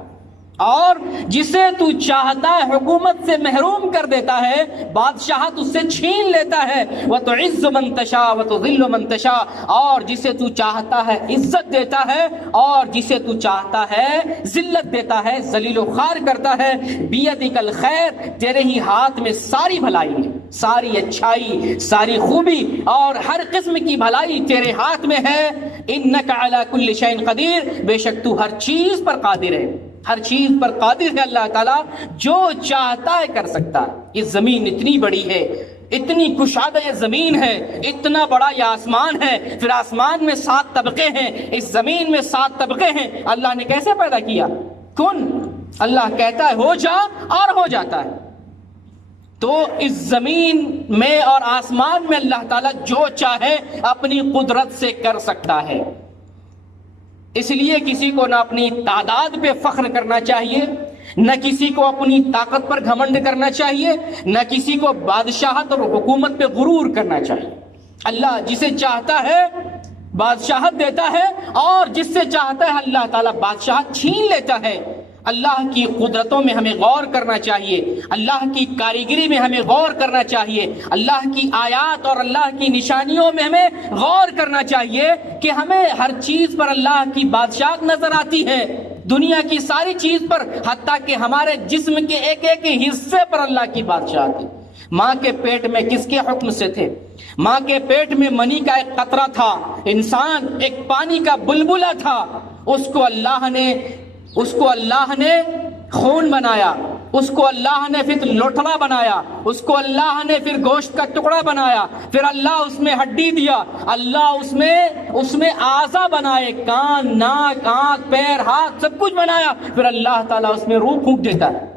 اور جسے تو چاہتا ہے حکومت سے محروم کر دیتا ہے، بادشاہت اس سے چھین لیتا ہے، وَتُعِزُّ مَن تَشَاءُ وَتُذِلُّ مَن تَشَاءُ، اور جسے تو چاہتا ہے عزت دیتا ہے اور جسے تو چاہتا ہے ذلت دیتا ہے، ذلیل و خوار کرتا ہے۔ بِیَدِکَ الْخَیْرُ، تیرے ہی ہاتھ میں ساری بھلائی ہے، ساری اچھائی، ساری خوبی اور ہر قسم کی بھلائی تیرے ہاتھ میں ہے۔ اِنَّکَ عَلیٰ کُلِّ شَیْءٍ قدیر، بے شک تو ہر چیز پر قادر ہے، ہر چیز پر قادر ہے اللہ تعالیٰ، جو چاہتا ہے کر سکتا ہے۔ یہ زمین اتنی بڑی ہے، اتنی کشادہ یہ زمین ہے، اتنا بڑا یہ آسمان ہے، پھر آسمان میں 7 طبقے ہیں، اس زمین میں 7 طبقے ہیں، اللہ نے کیسے پیدا کیا؟ کن، اللہ کہتا ہے ہو جا اور ہو جاتا ہے۔ تو اس زمین میں اور آسمان میں اللہ تعالیٰ جو چاہے اپنی قدرت سے کر سکتا ہے، اس لیے کسی کو نہ اپنی تعداد پہ فخر کرنا چاہیے، نہ کسی کو اپنی طاقت پر گھمنڈ کرنا چاہیے، نہ کسی کو بادشاہت اور حکومت پہ غرور کرنا چاہیے۔ اللہ جسے چاہتا ہے بادشاہت دیتا ہے اور جس سے چاہتا ہے اللہ تعالیٰ بادشاہت چھین لیتا ہے۔ اللہ کی قدرتوں میں ہمیں غور کرنا چاہیے، اللہ کی کاریگری میں ہمیں غور کرنا چاہیے، اللہ کی آیات اور اللہ کی نشانیوں میں ہمیں غور کرنا چاہیے کہ ہمیں ہر چیز پر اللہ کی بادشاہت نظر آتی ہے، دنیا کی ساری چیز پر، حتیٰ کہ ہمارے جسم کے ایک ایک حصے پر اللہ کی بادشاہت ہے۔ ماں کے پیٹ میں کس کے حکم سے تھے؟ ماں کے پیٹ میں منی کا ایک قطرہ تھا، انسان ایک پانی کا بلبلہ تھا، اس کو اللہ نے خون بنایا، اس کو اللہ نے پھر لوٹھڑا بنایا، اس کو اللہ نے پھر گوشت کا ٹکڑا بنایا، پھر اللہ اس میں ہڈی دیا، اللہ اس میں اعضا بنائے، کان، ناک، آنکھ، پیر، ہاتھ، سب کچھ بنایا، پھر اللہ تعالیٰ اس میں روح پھونک دیتا ہے،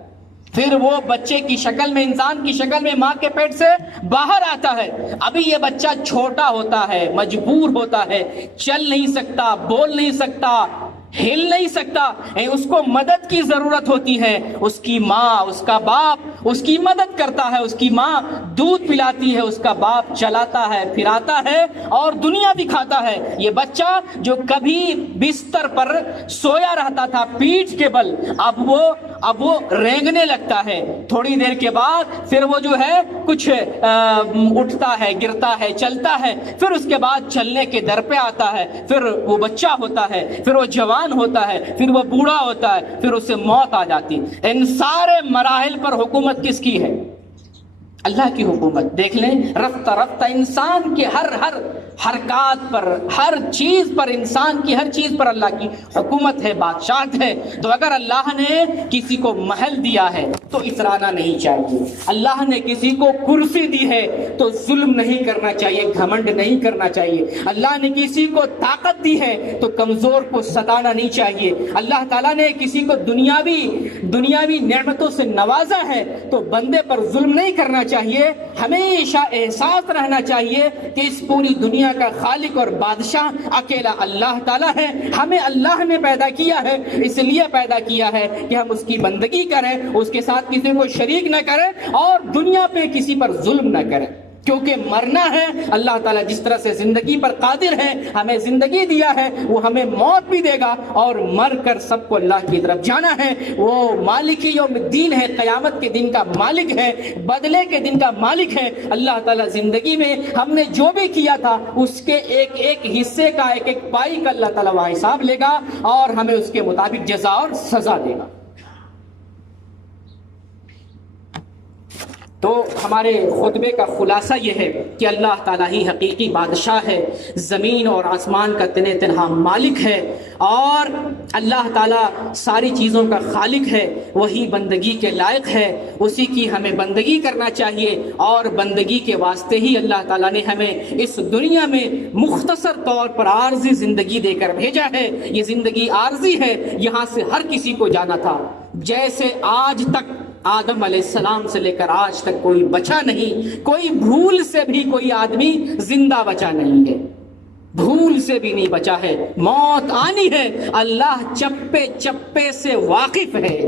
پھر وہ بچے کی شکل میں، انسان کی شکل میں ماں کے پیٹ سے باہر آتا ہے۔ ابھی یہ بچہ چھوٹا ہوتا ہے، مجبور ہوتا ہے، چل نہیں سکتا، بول نہیں سکتا، ہل نہیں سکتا، اس کو مدد کی ضرورت ہوتی ہے، اس کی ماں، اس کا باپ اس کی مدد کرتا ہے، اس کی ماں دودھ پلاتی ہے، اس کا باپ چلاتا ہے، پھراتا ہے اور دنیا دکھاتا ہے۔ یہ بچہ جو کبھی بستر پر سویا رہتا تھا پیٹھ کے بل، اب وہ رینگنے لگتا ہے، تھوڑی دیر کے بعد پھر وہ جو ہے کچھ اٹھتا ہے، گرتا ہے، چلتا ہے، پھر اس کے بعد چلنے کے در پہ آتا ہے، پھر وہ بچہ ہوتا ہے، پھر وہ جوان ہوتا ہے، پھر وہ بوڑھا ہوتا ہے، پھر اسے موت آ جاتی۔ ان سارے مراحل پر حکومت کس کی ہے؟ اللہ کی حکومت۔ دیکھ لیں رفتہ رفتہ انسان کے ہر حرکات پر، ہر چیز پر، انسان کی ہر چیز پر اللہ کی حکومت ہے، بادشاہت ہے۔ تو اگر اللہ نے کسی کو محل دیا ہے تو اترانا نہیں چاہیے، اللہ نے کسی کو کرسی دی ہے تو ظلم نہیں کرنا چاہیے، گھمنڈ نہیں کرنا چاہیے، اللہ نے کسی کو طاقت دی ہے تو کمزور کو ستانا نہیں چاہیے، اللہ تعالیٰ نے کسی کو دنیاوی نعمتوں سے نوازا ہے تو بندے پر ظلم نہیں کرنا چاہیے۔ ہمیشہ احساس رہنا چاہیے کہ اس پوری دنیا کا خالق اور بادشاہ اکیلا اللہ تعالیٰ ہے، ہمیں اللہ نے پیدا کیا ہے، اس لیے پیدا کیا ہے کہ ہم اس کی بندگی کریں، اس کے ساتھ کسی کو شریک نہ کریں اور دنیا پہ کسی پر ظلم نہ کریں، کیونکہ مرنا ہے۔ اللہ تعالیٰ جس طرح سے زندگی پر قادر ہے، ہمیں زندگی دیا ہے، وہ ہمیں موت بھی دے گا اور مر کر سب کو اللہ کی طرف جانا ہے۔ وہ مالک یوم الدین ہے، قیامت کے دن کا مالک ہے، بدلے کے دن کا مالک ہے۔ اللہ تعالیٰ زندگی میں ہم نے جو بھی کیا تھا اس کے ایک ایک حصے کا، ایک ایک پائی کا اللہ تعالیٰ وہ حساب لے گا اور ہمیں اس کے مطابق جزا اور سزا دے گا۔ تو ہمارے خطبے کا خلاصہ یہ ہے کہ اللہ تعالیٰ ہی حقیقی بادشاہ ہے، زمین اور آسمان کا تنے تنہا مالک ہے، اور اللہ تعالیٰ ساری چیزوں کا خالق ہے، وہی بندگی کے لائق ہے، اسی کی ہمیں بندگی کرنا چاہیے، اور بندگی کے واسطے ہی اللہ تعالیٰ نے ہمیں اس دنیا میں مختصر طور پر عارضی زندگی دے کر بھیجا ہے۔ یہ زندگی عارضی ہے، یہاں سے ہر کسی کو جانا تھا، جیسے آج تک آدم علیہ السلام سے لے کر آج تک کوئی بچا نہیں، کوئی بھول سے بھی کوئی آدمی زندہ بچا نہیں ہے، بھول سے بھی نہیں بچا ہے، موت آنی ہے، اللہ چپے چپے سے واقف ہے،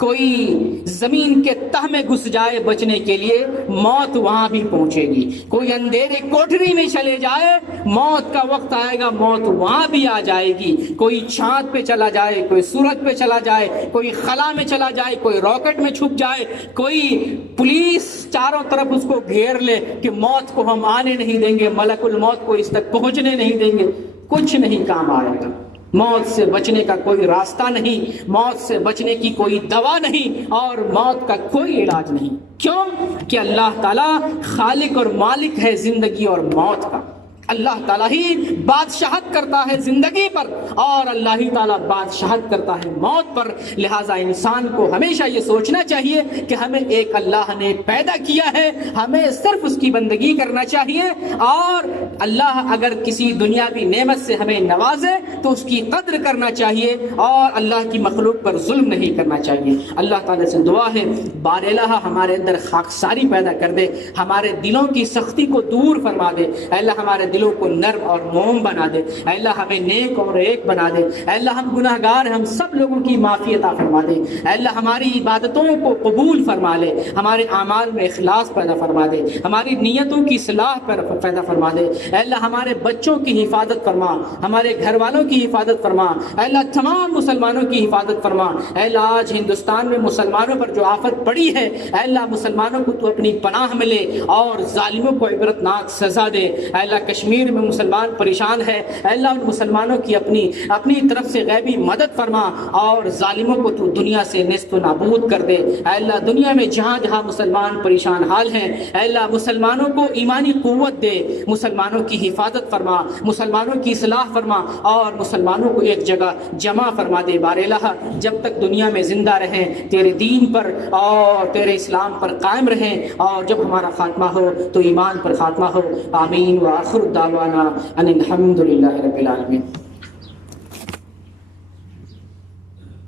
کوئی زمین کے تہ میں گھس جائے بچنے کے لیے موت وہاں بھی پہنچے گی، کوئی اندھیرے کوٹری میں چلے جائے موت کا وقت آئے گا، موت وہاں بھی آ جائے گی، کوئی چاند پہ چلا جائے، کوئی سورج پہ چلا جائے، کوئی خلا میں چلا جائے، کوئی راکٹ میں چھپ جائے، کوئی پولیس چاروں طرف اس کو گھیر لے کہ موت کو ہم آنے نہیں دیں گے، ملک الموت کو اس تک پہنچنے نہیں دیں گے، کچھ نہیں کام آئے گا۔ موت سے بچنے کا کوئی راستہ نہیں، موت سے بچنے کی کوئی دوا نہیں، اور موت کا کوئی علاج نہیں۔ کیوں؟ کہ اللہ تعالیٰ خالق اور مالک ہے زندگی اور موت کا، اللہ تعالیٰ ہی بادشاہت کرتا ہے زندگی پر، اور اللہ ہی تعالیٰ بادشاہت کرتا ہے موت پر۔ لہٰذا انسان کو ہمیشہ یہ سوچنا چاہیے کہ ہمیں ایک اللہ نے پیدا کیا ہے، ہمیں صرف اس کی بندگی کرنا چاہیے، اور اللہ اگر کسی دنیاوی نعمت سے ہمیں نوازے تو اس کی قدر کرنا چاہیے، اور اللہ کی مخلوق پر ظلم نہیں کرنا چاہیے۔ اللہ تعالیٰ سے دعا ہے بار الہ ہمارے اندر خاکساری پیدا کر دے، ہمارے دلوں کی سختی کو دور فرما دے۔ اے اللہ ہمارے دلوں کو نرم اور موم بنا دے، اے اللہ ہمیں نیک اور ایک بنا دے، اے اللہ ہم گناہگار ہیں، ہم سب لوگوں کی معافی عطا فرما دے، اے اللہ ہماری عبادتوں کو قبول فرما لے، ہمارے اعمال میں اخلاص پیدا فرما دے، ہماری نیتوں کی اصلاح پیدا فرما دے، اے اللہ ہمارے بچوں کی حفاظت فرما، ہمارے گھر والوں کی حفاظت فرما، اے اللہ تمام مسلمانوں کی حفاظت فرما، اے اللہ آج ہندوستان میں مسلمانوں پر جو آفت پڑی ہے، اے اللہ مسلمانوں کو تو اپنی پناہ میں لے اور ظالموں کو عبرتناک سزا دے، اے اللہ کشمیر میں مسلمان پریشان ہے، اے اللہ ان مسلمانوں کی اپنی طرف سے غیبی مدد فرما اور ظالموں کو تو دنیا سے نیست و نابود کر دے، اے اللہ دنیا میں جہاں جہاں مسلمان پریشان حال ہیں، اے اللہ مسلمانوں کو ایمانی قوت دے، مسلمانوں کی حفاظت فرما، مسلمانوں کی اصلاح فرما اور مسلمانوں کو ایک جگہ جمع فرما دے۔ بار الہ جب تک دنیا میں زندہ رہیں تیرے دین پر اور تیرے اسلام پر قائم رہیں، اور جب ہمارا خاتمہ ہو تو ایمان پر خاتمہ ہو۔ آمین وآخر دعوانا ان الحمد للہ رب العالمین۔